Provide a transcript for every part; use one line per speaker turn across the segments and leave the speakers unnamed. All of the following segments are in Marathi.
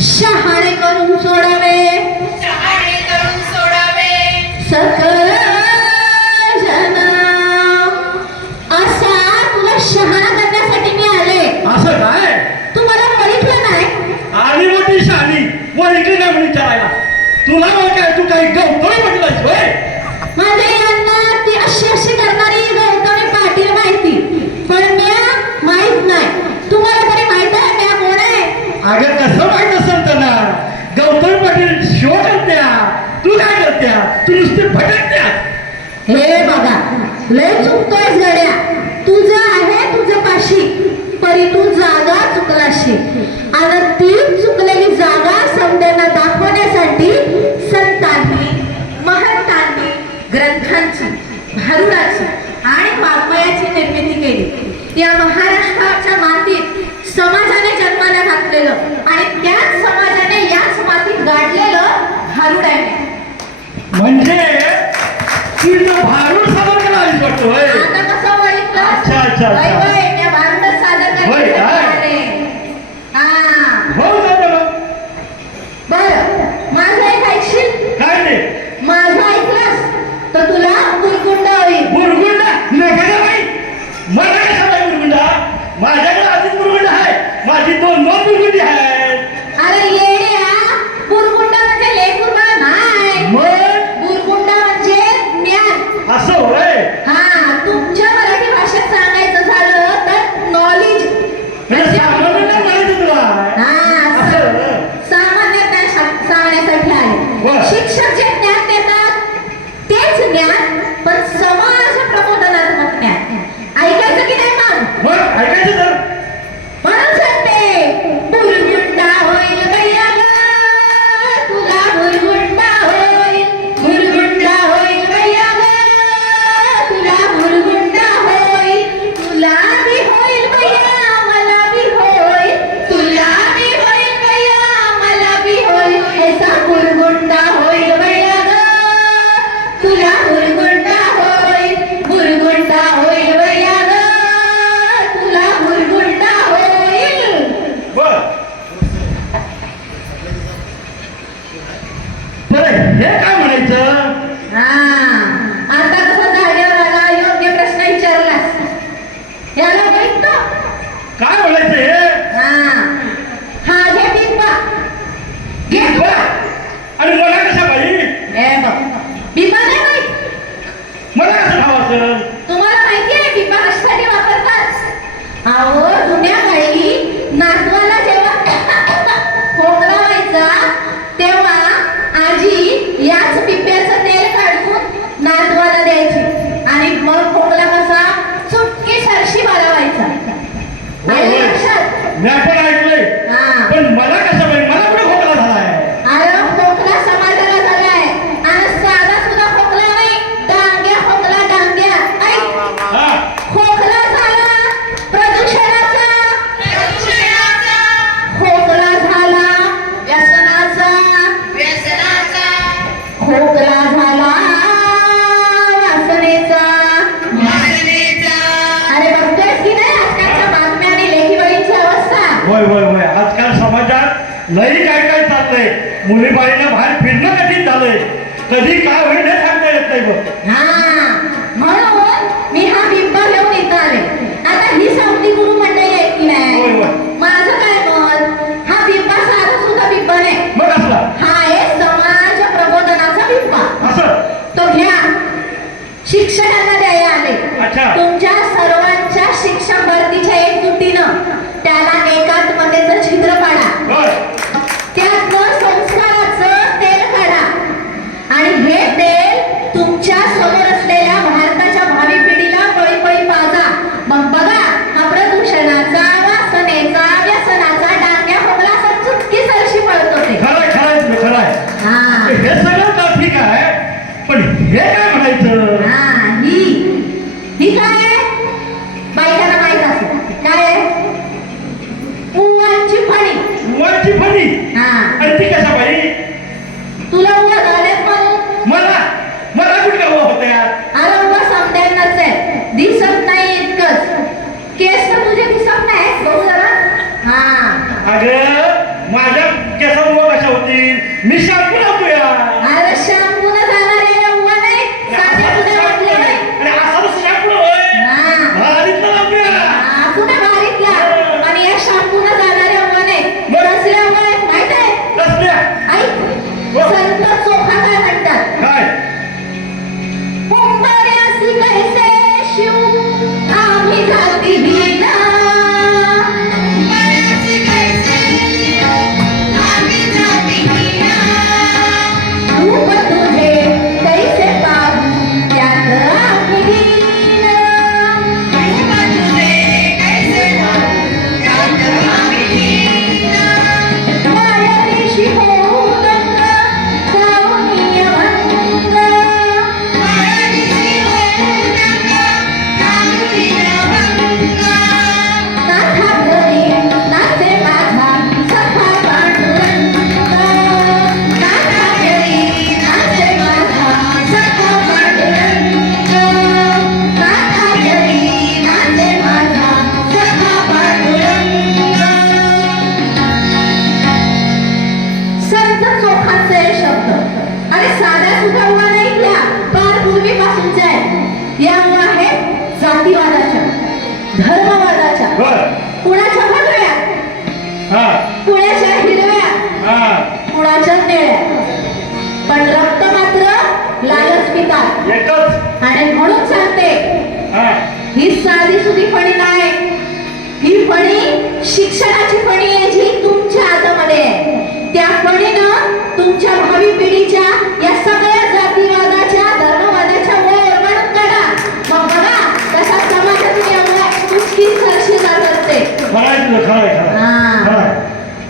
शहाणे करून सोडावे.
शहाणे करून सोडावे.
सकल असा तुला शहाणा करण्यासाठी मी आले.
असं काय?
तू मला बघितलं नाही?
आली होती शहाणी बघितली नाही म्हणून विचारायला. तुला काय? तू काही गवतोय म्हटलंस होय? माझे
हे बघा लय चुकतोय गड्या. तुझं आहे तुझं पाशी परी तू जागा चुकलाशी. आणि ती चुकलेली जागा समजांना दाखवण्यासाठी संतांनी महंतांनी ग्रंथांची भारुडाची आणि वाङ्मयाची निर्मिती केली. या
महाराष्ट्रात होय. अच्छा अच्छा अच्छा. Never. मुलीबाईनं बाहेर फिरणं कठीण झालंय. कधी काय होईल सांगता येत नाही बघ.
धर्मवादाच्या. कुणाच्या
भगळ्या
कुणाच्या हिरव्या? कुणाच्या निळ्या? पण रक्त मात्र लालच पितात. आणि म्हणून सांगते
ही.
साधी सुधी नाही. ही फणी शिक्षणाची फणी आहे जी तुमच्या हातामध्ये त्या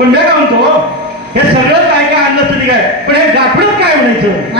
पण मी काय म्हणतो हे सगळं काय काय आणलं तरी काय? पण हे गाठडत काय म्हणायचं?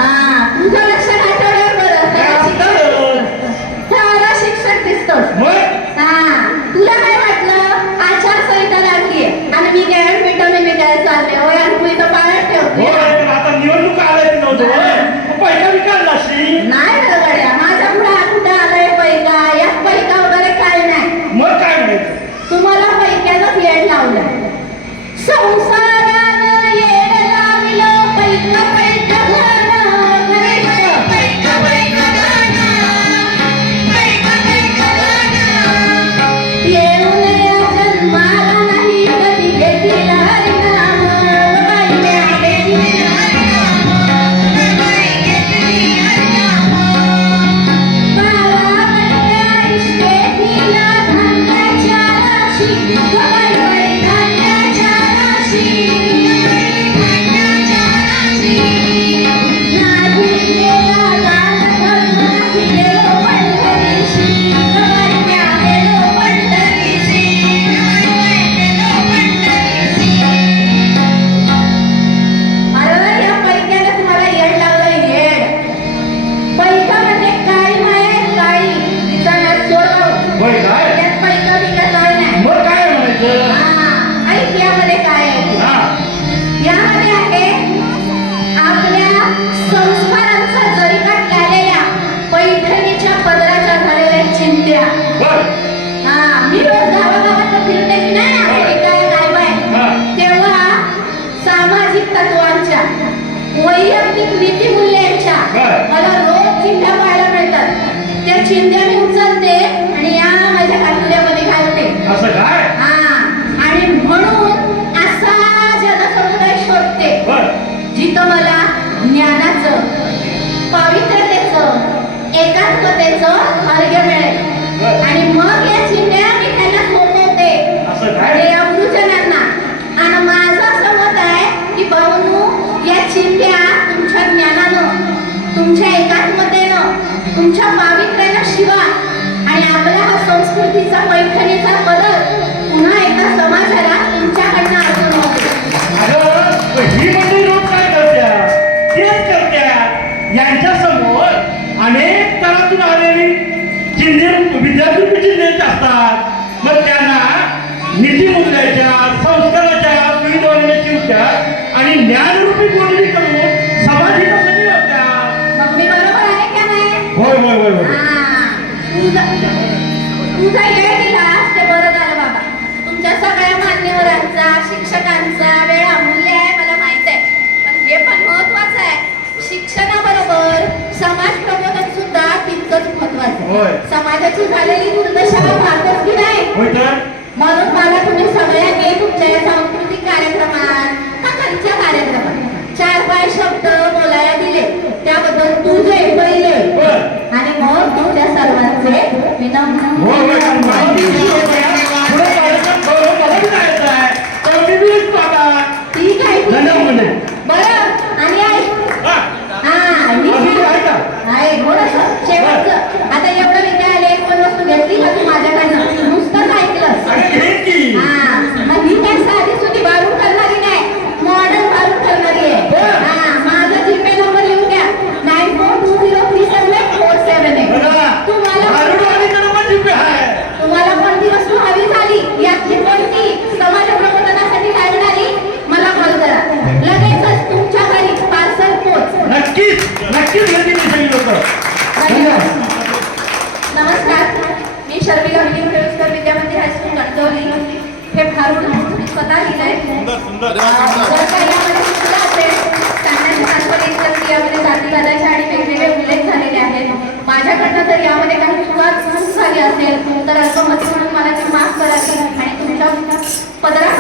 वैयक्तिक नीतीमूल्यांच्या मला रोज चिंध्या पाहायला मिळतात. त्या चिंध्या मी उचलते
त्यांच्यासमोर अनेक तरातून आलेली चिन्हे विद्यार्थी चिन्हेच
असतात मग त्यांना नीतिमूल्याच्या संस्काराच्या विविध आणि ज्ञानरूपी
कोणी समाजाची झालेली दुर्दशा
होय तर?
म्हणून मला तुम्ही सगळ्यांनी तुमच्या सांस्कृतिक कार्यक्रमात. का खालच्या कार्यक्रमात. चार पाच शब्द बोलायला दिले. त्याबद्दल तुझे पहिले
बर
आणि मग तुमच्या सर्वांचे विनम्र
होय होय कारण मला ती इच्छा होती. पुढे कार्यक्रम करून मला बी जायचं आहे तर मी बी येतो आता
ठीक आहे ठीक
धन्यवाद
आहे.
म्हणे.
बरं आणि ऐक
हा.
हा ही
अजून काय आहे का?
आहे थोडंसं शेवटचं आता एवढं विचारले एक पण वस्तू घेतली का तू माझ्याकडनं नुसतंच ऐकलंस
अगं घे की
हा मग ही काय साधी सुधी बारून करणारी नाही मॉडर्न बारून करणारी आहे
बरं.
हा माझा जीपे नंबर लिहून घ्या nine four two zero three seven four seven
बघा,
आहे तुम्हाला
भारुडवाडीचं नंबर जिपे आहे.
तुम्हाला कोणती वस्तू हवी झाली याची कोणती समाज प्रबोधनासाठी लागणारी मला कॉल करा लगेचच तुमच्या घरी पार्सल पोच
नक्कीच नक्कीच घेतली मी सगळी लोक धन्यवाद
नमस्कार मी शर्मिला विजय खेळकर विद्यामंदिर हायस्कूल कणकवली हे भारूड मी स्वतः लिहिलंय. जर काही यामध्ये चुकलं असेल सांगण्याची तात्पर्य इतकंच की यामध्ये जातीवादाचे आणि वेगवेगळे उल्लेख झालेले आहेत. माझ्याकडनं जर यामध्ये काही चुका झाली असेल तर अल्पमती म्हणून मला ती माफ करावी आणि तुमच्या पदरा